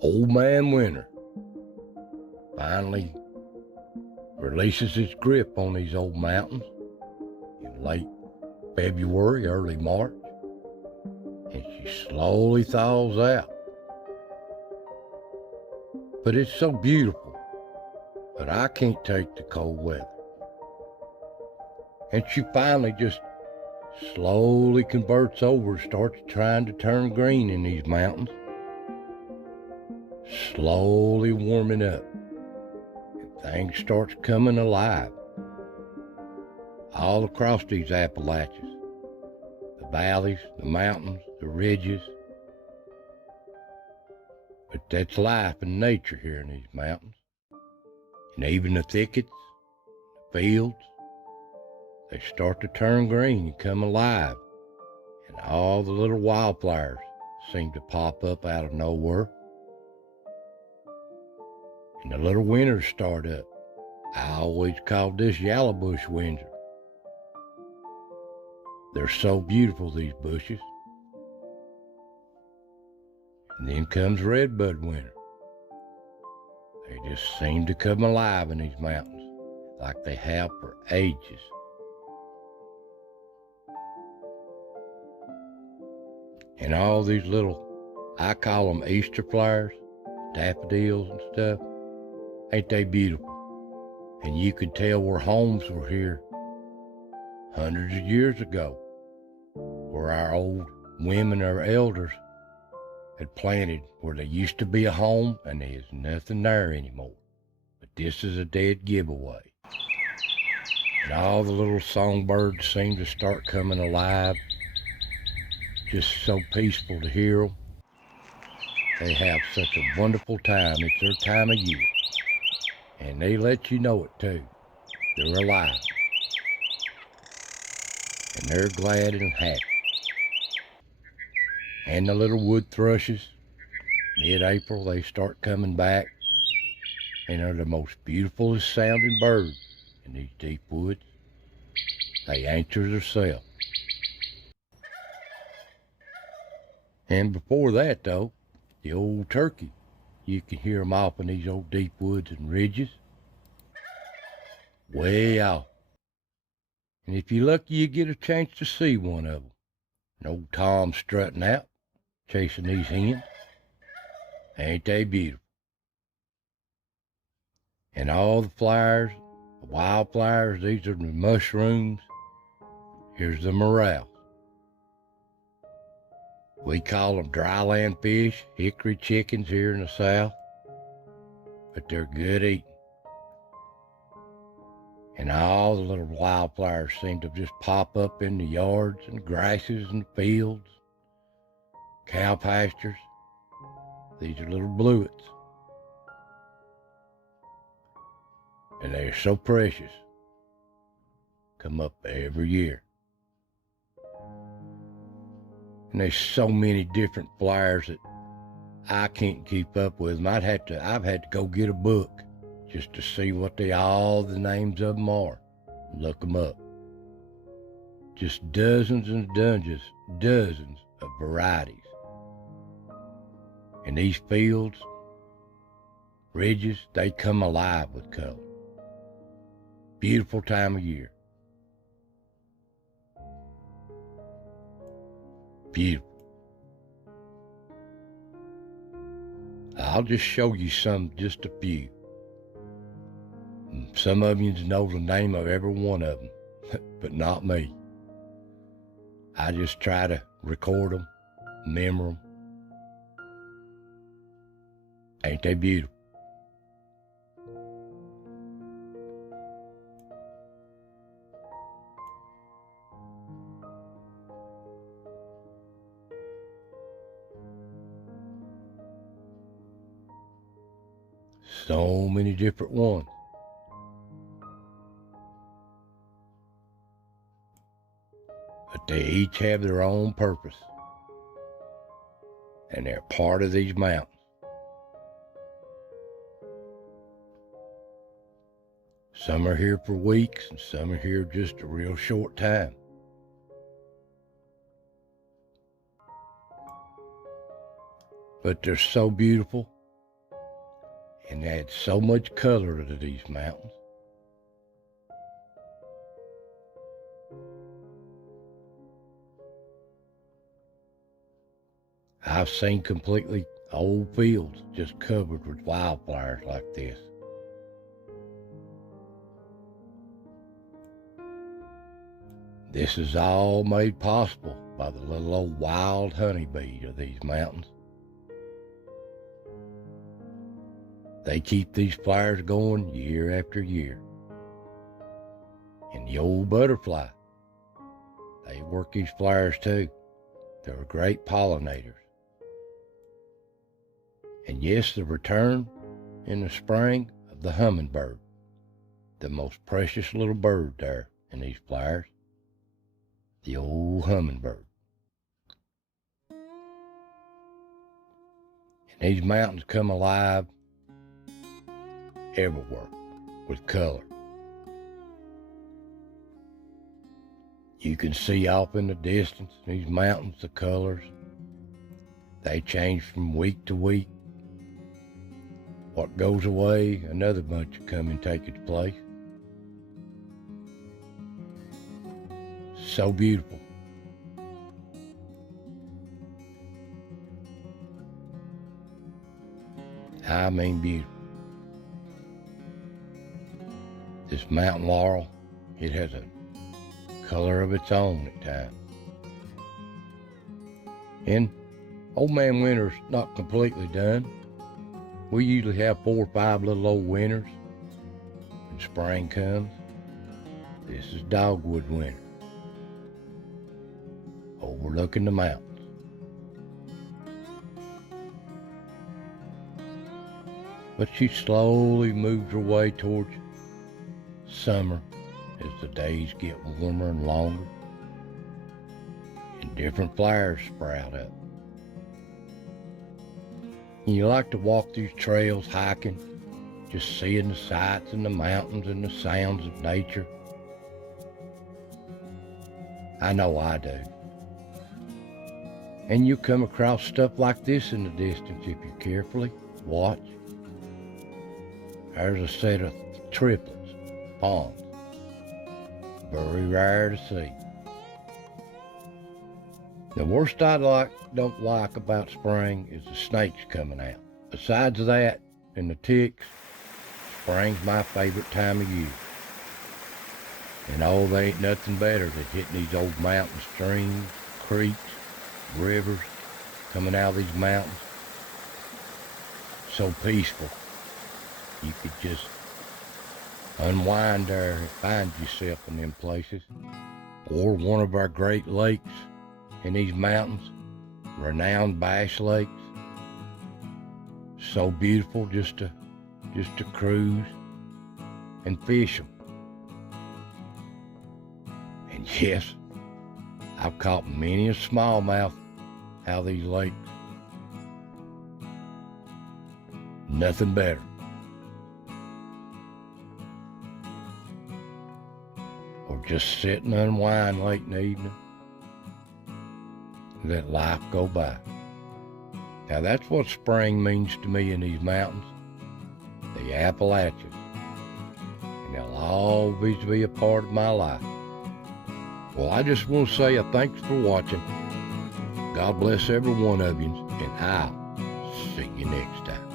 Old Man Winter finally releases its grip on these old mountains in late February, early March, and she slowly thaws out. But it's so beautiful, but I can't take the cold weather. And she finally just slowly converts over, starts trying to turn green in these mountains, slowly warming up, and things starts coming alive all across these Appalachias, the valleys, the mountains, the ridges. But that's life and nature here in these mountains. And even the thickets, the fields, they start to turn green and come alive. And all the little wildflowers seem to pop up out of nowhere. And the little winters start up. I always called this yellow bush winter. They're so beautiful, these bushes. And then comes redbud winter. They just seem to come alive in these mountains like they have for ages. And all these little, I call them Easter flowers, daffodils and stuff, ain't they beautiful? And you could tell where homes were here hundreds of years ago, where our old women or elders had planted where there used to be a home and there's nothing there anymore. But this is a dead giveaway. And all the little songbirds seem to start coming alive. Just so peaceful to hear them. They have such a wonderful time. It's their time of year. And they let you know it too. They're alive. And they're glad and happy. And the little wood thrushes, mid-April, they start coming back. And they're the most beautifulest sounding birds in these deep woods. They answer themselves. And before that, though, the old turkey, you can hear them off in these old deep woods and ridges, way off. And if you're lucky, you get a chance to see one of them. And old Tom strutting out, chasing these hens. Ain't they beautiful? And all the flowers, the wildflowers, these are the mushrooms. Here's the morels. We call them dryland fish, hickory chickens here in the South, but they're good eating. And all the little wildflowers seem to just pop up in the yards and grasses and fields, cow pastures. These are little bluets. And they're so precious. Come up every year. And there's so many different flowers that I can't keep up with them. I've had to go get a book just to see what all the names of them are. Look them up. Just dozens and dozens of varieties. And these fields, ridges, they come alive with color. Beautiful time of year. Beautiful. I'll just show you just a few. Some of you know the name of every one of them, but not me. I just try to record them, remember them. Ain't they beautiful? So many different ones. But they each have their own purpose. And they're part of these mountains. Some are here for weeks and some are here just a real short time. but they're so beautiful and add so much color to these mountains. I've seen completely old fields just covered with wildflowers like this. This is all made possible by the little old wild honeybee of these mountains. They keep these flowers going year after year. And the old butterfly, they work these flowers too. They're great pollinators. And yes, the return in the spring of the hummingbird, the most precious little bird there in these flowers, the old hummingbird. And these mountains come alive everywhere with color. You can see off in the distance, these mountains, the colors, they change from week to week. What goes away, another bunch will come and take its place. So beautiful. I mean beautiful. This mountain laurel, it has a color of its own at times. And Old Man Winter's not completely done. We usually have 4 or 5 little old winters when spring comes. This is dogwood winter, overlooking the mountains. But she slowly moves her way towards summer as the days get warmer and longer, and different flowers sprout up. And you like to walk these trails hiking, just seeing the sights and the mountains and the sounds of nature. I know I do. And you come across stuff like this in the distance if you carefully watch. There's a set of triplets, fawns, very rare to see. The worst I don't like about spring is the snakes coming out. Besides that and the ticks, spring's my favorite time of year. And oh, there ain't nothing better than hitting these old mountain streams, creeks, rivers, coming out of these mountains. So peaceful. You could just unwind there and find yourself in them places. Or one of our great lakes in these mountains, renowned bass lakes. So beautiful just to cruise and fish them. And yes, I've caught many a smallmouth out of these lakes. Nothing better. Or just sit and unwind late in the evening. Let life go by. Now that's what spring means to me in these mountains, the Appalachias. And they'll always be a part of my life. Well, I just want to say a thanks for watching. God bless every one of you, and I'll see you next time.